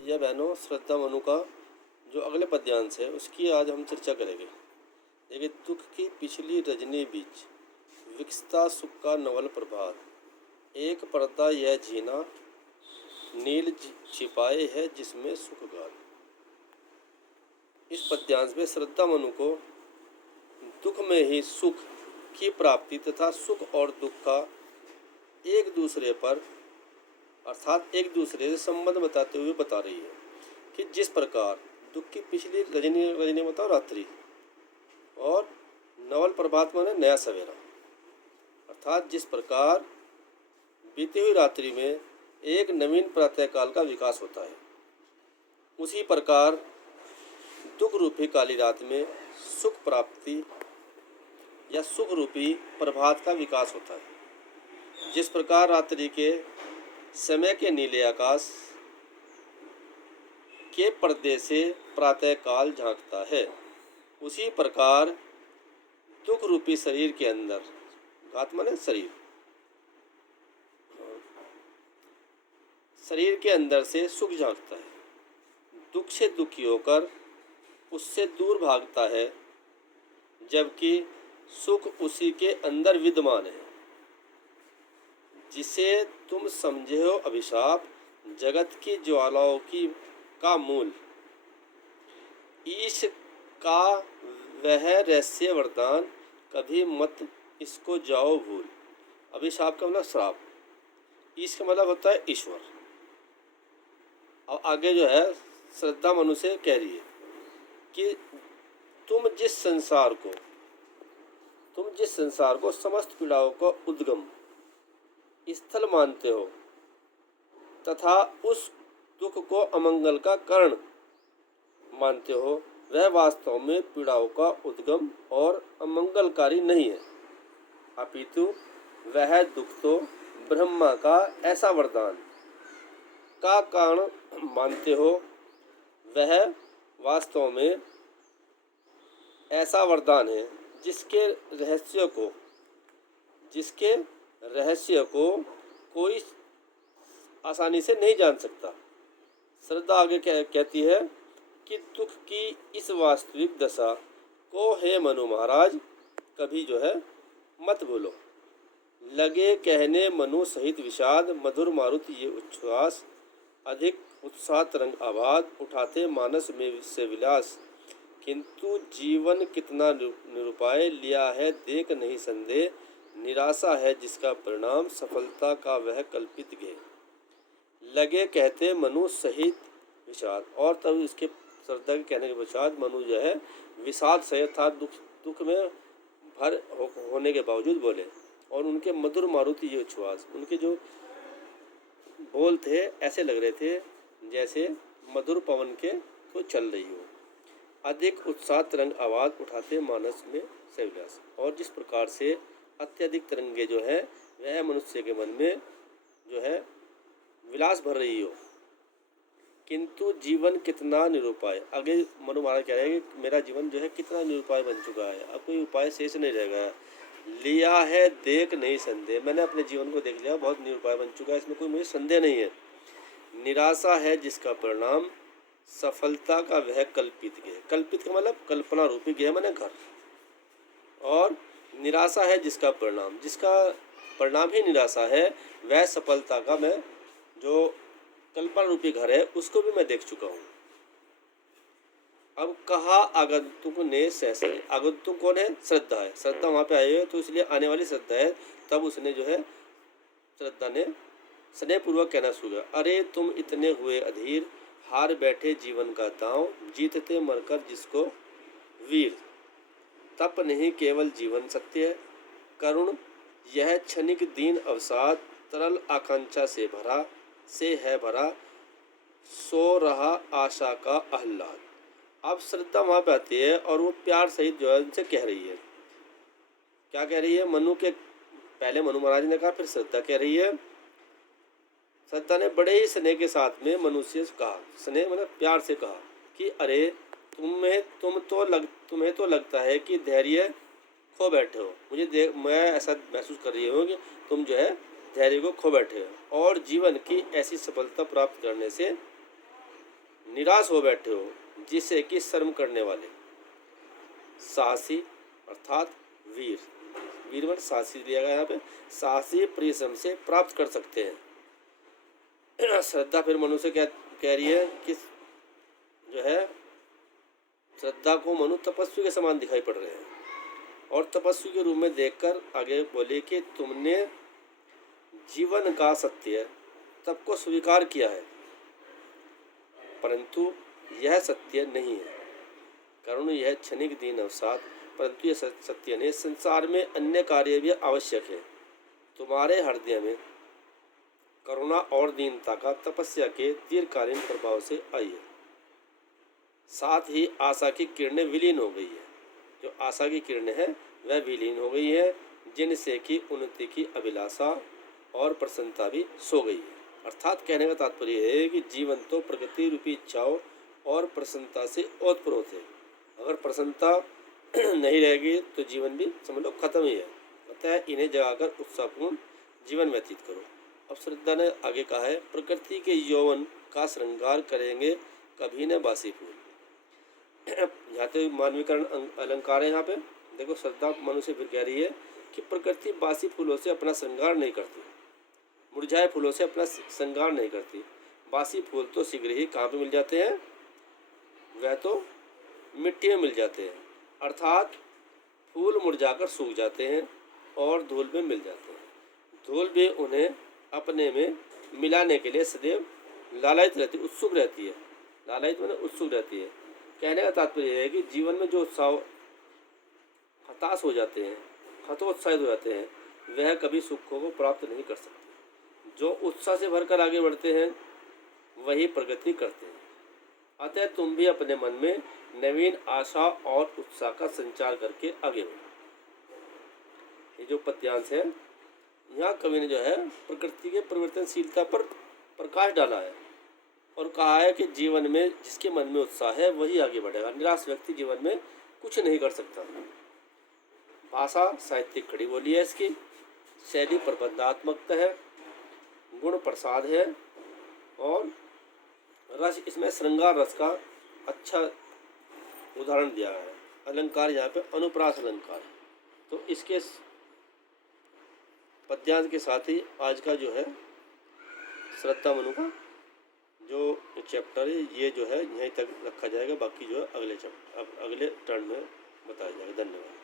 भैया बहनों, श्रद्धा मनु का जो अगले पद्यांश है उसकी आज हम चर्चा करेंगे। देखिए, दुख की पिछली रजनी बीच विकसता सुख का नवल प्रभात, एक पर्दा यह जीना नील छिपाए है जिसमें सुख गात। इस पद्यांश में श्रद्धा मनु को दुख में ही सुख की प्राप्ति तथा सुख और दुख का एक दूसरे पर अर्थात एक दूसरे से संबंध बताते हुए बता रही है कि जिस प्रकार दुख की पिछली रजनी बताओ रात्रि और नवल प्रभात माने नया सवेरा, अर्थात जिस प्रकार बीती हुई रात्रि में एक नवीन प्रातःकाल का विकास होता है, उसी प्रकार दुख रूपी काली रात में सुख प्राप्ति या सुख रूपी प्रभात का विकास होता है। जिस प्रकार रात्रि के समय के नीले आकाश के पर्दे से प्रातःकाल झांकता है, उसी प्रकार दुख रूपी शरीर के अंदर, घात माने शरीर के अंदर से सुख झांकता है। दुख से दुखी होकर उससे दूर भागता है, जबकि सुख उसी के अंदर विद्यमान है। जिसे तुम समझे हो अभिशाप, जगत की ज्वालाओं का मूल, ईश का वह रहस्य वरदान, कभी मत इसको जाओ भूल। अभिशाप का मतलब श्राप, ईश का मतलब होता है ईश्वर। और आगे जो है श्रद्धा मनु से कह रही है कि तुम जिस संसार को समस्त पीड़ाओं का उद्गम स्थल मानते हो तथा उस दुख को अमंगल का कारण मानते हो, वह वास्तव में पीड़ाओं का उद्गम और अमंगलकारी नहीं है, अपितु वह दुख तो ब्रह्मा का ऐसा वरदान का कारण मानते हो। वह वास्तव में ऐसा वरदान है जिसके रहस्य को कोई आसानी से नहीं जान सकता। श्रद्धा आगे कहती है कि दुख की इस वास्तविक दशा को हे मनु महाराज कभी जो है मत भूलो। लगे कहने मनु सहित विषाद, मधुर मारुत ये उच्छ्वास, अधिक उत्साह तरंग आबाद, उठाते मानस में से विलास, किंतु जीवन कितना निरुपाय, लिया है देख नहीं संदेह, निराशा है जिसका परिणाम, सफलता का वह कल्पित गेय। लगे कहते मनु सहित विषाद, और तब इसके श्रद्धा के कहने के पश्चात मनु जो है विषाद सहित था, दुख में भर होने के बावजूद बोले। और उनके मधुर मारुति ये उच्छ्वास, उनके जो बोल थे ऐसे लग रहे थे जैसे मधुर पवन के को चल रही हो। अधिक उत्साह तरंग आवाज, उठाते मानस में से विलास, और जिस प्रकार से अत्यधिक तरंगे जो है वह मनुष्य के मन में जो है विलास भर रही हो, किंतु जीवन कितना निरुपाय। आगे मनु महाराज कह रहे हैं कि मेरा जीवन जो है कितना निरुपाय बन चुका है, अब कोई उपाय शेष नहीं रह गया। लिया है देख नहीं संदेह, मैंने अपने जीवन को देख लिया, बहुत निरुपाय बन चुका है, इसमें कोई मुझे संदेह नहीं है। निराशा है जिसका परिणाम, सफलता का वह कल्पित गेय। कल्पित का मतलब कल्पना रूपी गेय माने घर, और निराशा है जिसका परिणाम ही निराशा है, वह सफलता का मैं जो कल्पना रूपी घर है उसको भी मैं देख चुका हूँ। अब कहा आगंतुक ने सहसने, आगंतुक कौन है? श्रद्धा है। श्रद्धा वहाँ पे आई है तो इसलिए आने वाली श्रद्धा है। तब उसने जो है श्रद्धा ने स्नेहपूर्वक कहना शुरू किया, अरे तुम इतने हुए अधीर, हार बैठे जीवन का दांव, जीतते मरकर जिसको वीर, तप नहीं केवल जीवन सत्य है, करुण यह क्षणिक दीन अवसाद, तरल आकांक्षा से है भरा, सो रहा आशा का आह्लाद। अब श्रद्धा वहाँ पे आती है और वो प्यार सहित जो है उनसे कह रही है। क्या कह रही है? मनु के पहले मनु महाराज ने कहा, फिर श्रद्धा कह रही है। श्रद्धा ने बड़े ही स्नेह के साथ में मनु से कहा, स्नेह मतलब प्यार से कहा कि अरे तुम्हें तो लगता है कि धैर्य खो बैठे हो। मैं ऐसा महसूस कर रही हूँ कि तुम जो है धैर्य को खो बैठे हो और जीवन की ऐसी सफलता प्राप्त करने से निराश हो बैठे हो, जिससे कि शर्म करने वाले। साहसी अर्थात वीर, वीर मतलब साहसी दिया गया यहाँ पे, साहसी परिश्रम से प्राप्त कर सकते हैं। श्रद्धा फिर मनु से क्या कह रही है कि जो है श्रद्धा को मनु तपस्वी के समान दिखाई पड़ रहे हैं, और तपस्वी के रूप में देखकर आगे बोले कि तुमने जीवन का सत्य तब को स्वीकार किया है, परंतु यह सत्य नहीं है, कारण यह क्षणिक दिन अवसाद, परंतु यह सत्य नहीं। संसार में अन्य कार्य भी आवश्यक है। तुम्हारे हृदय में करुणा और दीनता का तपस्या के दीर्घकालीन प्रभाव से आई है, साथ ही आशा की किरणें विलीन हो गई है। जो आशा की किरणें हैं वह विलीन हो गई है, जिनसे कि उन्नति की अभिलाषा और प्रसन्नता भी सो गई है। अर्थात कहने का तात्पर्य है कि जीवन तो प्रगति रूपी इच्छाओं और प्रसन्नता से ओतप्रोत है। अगर प्रसन्नता नहीं रहेगी तो जीवन भी समझ लो खत्म ही है। अतः इन्हें जगाकर उत्साहपूर्ण जीवन व्यतीत करो। अब श्रद्धा ने आगे कहा है, प्रकृति के यौवन का श्रृंगार करेंगे कभी न बासी फूल। यहाँ तो मानवीकरण अलंकार है। यहाँ पे देखो श्रद्धा मनुष्य फिर कह रही है कि प्रकृति बासी फूलों से अपना श्रृंगार नहीं करती, मुरझाए फूलों से अपना श्रृंगार नहीं करती। बासी फूल तो शीघ्र ही कहाँ पे मिल जाते हैं, वह तो मिट्टी में मिल जाते हैं। अर्थात फूल मुरझाकर सूख जाते हैं और धूल में मिल जाते हैं। धूल भी उन्हें अपने में मिलाने के लिए सदैव लालायित रहती, उत्सुक रहती है। लालायित माने उत्सुक रहती है। कहने का तात्पर्य है कि जीवन में जो उत्साह हताश हो जाते हैं, हतोत्साहित हो जाते हैं, वह कभी सुखों को प्राप्त नहीं कर सकते। जो उत्साह से भरकर आगे बढ़ते हैं वही प्रगति करते हैं। अतः तुम भी अपने मन में नवीन आशा और उत्साह का संचार करके आगे बढ़ो। ये जो पद्यांश है, यहाँ कवि ने जो है प्रकृति के परिवर्तनशीलता पर प्रकाश डाला है और कहा है कि जीवन में जिसके मन में उत्साह है वही आगे बढ़ेगा। निराश व्यक्ति जीवन में कुछ नहीं कर सकता। भाषा साहित्यिक खड़ी बोली है इसकी, शैली प्रबंधात्मकता है, गुण प्रसाद है, और रस इसमें श्रृंगार रस का अच्छा उदाहरण दिया है। अलंकार यहाँ पे अनुप्रास अलंकार है। तो इसके पद्यांश के साथ ही आज का जो है श्रद्धा मनु का जो चैप्टर है ये जो है यहीं तक रखा जाएगा। बाकी जो है अगले टर्न में बताया जाएगा। धन्यवाद।